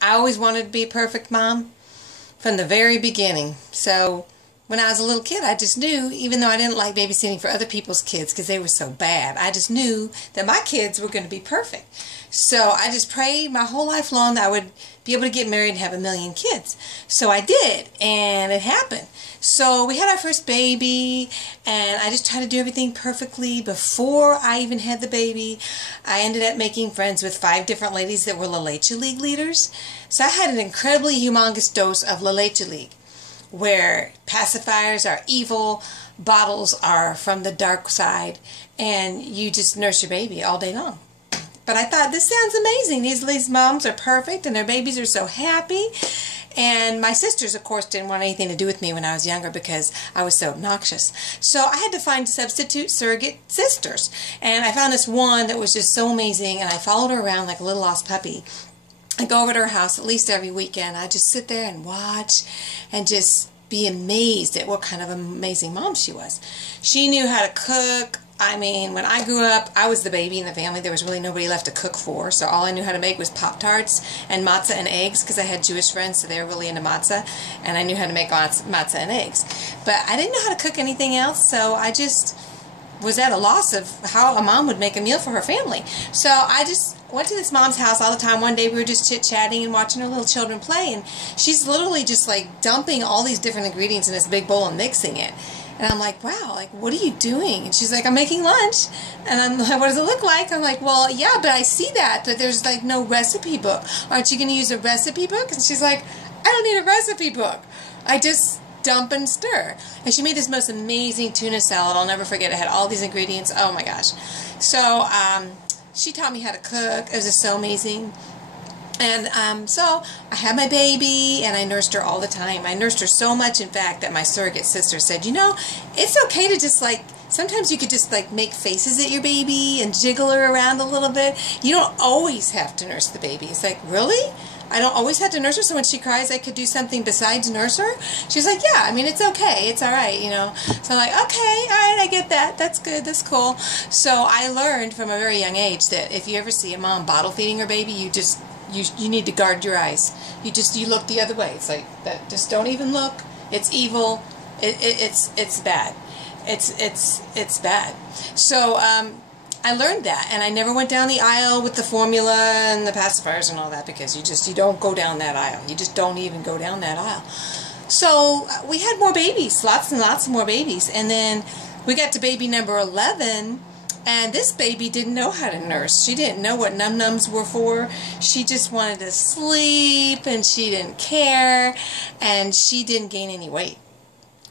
I always wanted to be a perfect mom from the very beginning. So when I was a little kid, I just knew, even though I didn't like babysitting for other people's kids because they were so bad, I just knew that my kids were going to be perfect. So I just prayed my whole life long that I would be able to get married and have 1,000,000 kids. So I did, and it happened. So we had our first baby, and I just tried to do everything perfectly before I even had the baby. I ended up making friends with 5 different ladies that were La Leche League leaders. So I had an incredibly humongous dose of La Leche League, where pacifiers are evil, bottles are from the dark side, and you just nurse your baby all day long. But I thought, this sounds amazing. These moms are perfect, and their babies are so happy. And my sisters, of course, didn't want anything to do with me when I was younger because I was so obnoxious. So I had to find substitute surrogate sisters. And I found this one that was just so amazing, and I followed her around like a little lost puppy. I go over to her house at least every weekend. I just sit there and watch and just be amazed at what kind of amazing mom she was. She knew how to cook. I mean, when I grew up, I was the baby in the family. There was really nobody left to cook for, so all I knew how to make was Pop-Tarts and matzah and eggs, because I had Jewish friends, so they were really into matzah, and I knew how to make matzah and eggs. But I didn't know how to cook anything else, so I just was at a loss of how a mom would make a meal for her family. So I just went to this mom's house all the time. One day we were just chit-chatting and watching her little children play, and she's literally just like dumping all these different ingredients in this big bowl and mixing it. And I'm like, wow, like, what are you doing? And she's like, I'm making lunch. And I'm like, what does it look like? I'm like, well, yeah, but I see that, but there's like no recipe book. Aren't you going to use a recipe book? And she's like, I don't need a recipe book. I just dump and stir. And she made this most amazing tuna salad. I'll never forget. It had all these ingredients. Oh my gosh. So she taught me how to cook. It was just so amazing. And so I had my baby, and I nursed her all the time. I nursed her so much, in fact, that my surrogate sister said, you know, it's okay to just like, sometimes you could just like make faces at your baby and jiggle her around a little bit. You don't always have to nurse the baby. It's like, really? I don't always have to nurse her, so when she cries I could do something besides nurse her? She's like, yeah, I mean, it's okay. It's all right, you know. So I'm like, okay, all right, I get that. That's good. That's cool. So I learned from a very young age that if you ever see a mom bottle feeding her baby, you need to guard your eyes. You look the other way. It's like that. Just don't even look. It's evil. It's bad. It's bad. So I learned that, and I never went down the aisle with the formula and the pacifiers and all that, because you don't go down that aisle. You just don't even go down that aisle. So we had more babies, lots and lots more babies, and then we got to baby number 11. And this baby didn't know how to nurse. She didn't know what num-nums were for. She just wanted to sleep, and she didn't care, and she didn't gain any weight.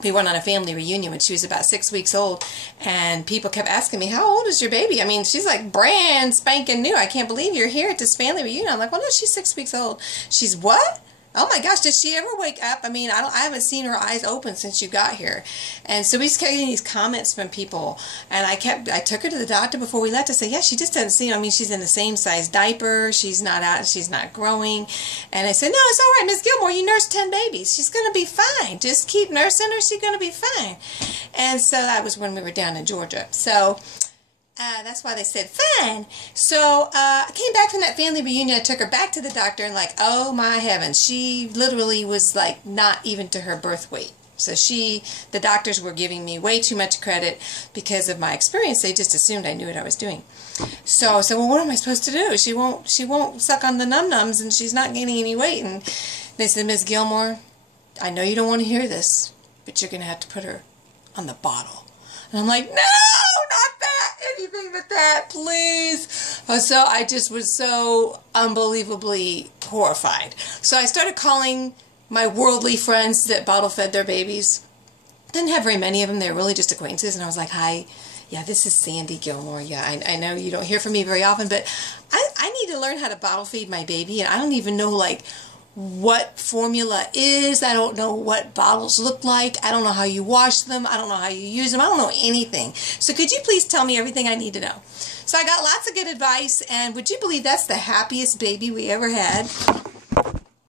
We went on a family reunion when she was about 6 weeks old, and people kept asking me, how old is your baby? I mean, she's like brand spanking new. I can't believe you're here at this family reunion. I'm like, well, no, she's 6 weeks old. She's what? Oh my gosh, does she ever wake up? I mean, I haven't seen her eyes open since you got here. And so we just kept getting these comments from people, and I took her to the doctor before we left to say, yeah, she just doesn't seem, I mean, she's in the same size diaper, she's not growing. And I said, no, it's all right, Miss Gilmore, you nursed 10 babies. She's going to be fine. Just keep nursing her, she's going to be fine. And so that was when we were down in Georgia. So that's why they said fine. So I came back from that family reunion. I took her back to the doctor, and like, oh my heavens, she literally was like not even to her birth weight. So the doctors were giving me way too much credit because of my experience. They just assumed I knew what I was doing. So I said, well, what am I supposed to do? She won't suck on the num-nums, and she's not gaining any weight. And they said, Ms. Gilmore, I know you don't want to hear this, but you're going to have to put her on the bottle. And I'm like, no, not that. Anything but that, please. So I just was so unbelievably horrified. So I started calling my worldly friends that bottle fed their babies. Didn't have very many of them. They were really just acquaintances. And I was like, hi, yeah, this is Sandy Gilmore. Yeah, I know you don't hear from me very often, but I need to learn how to bottle feed my baby. And I don't even know, like, what formula is. I don't know what bottles look like. I don't know how you wash them. I don't know how you use them. I don't know anything. So could you please tell me everything I need to know? So I got lots of good advice, and would you believe that's the happiest baby we ever had?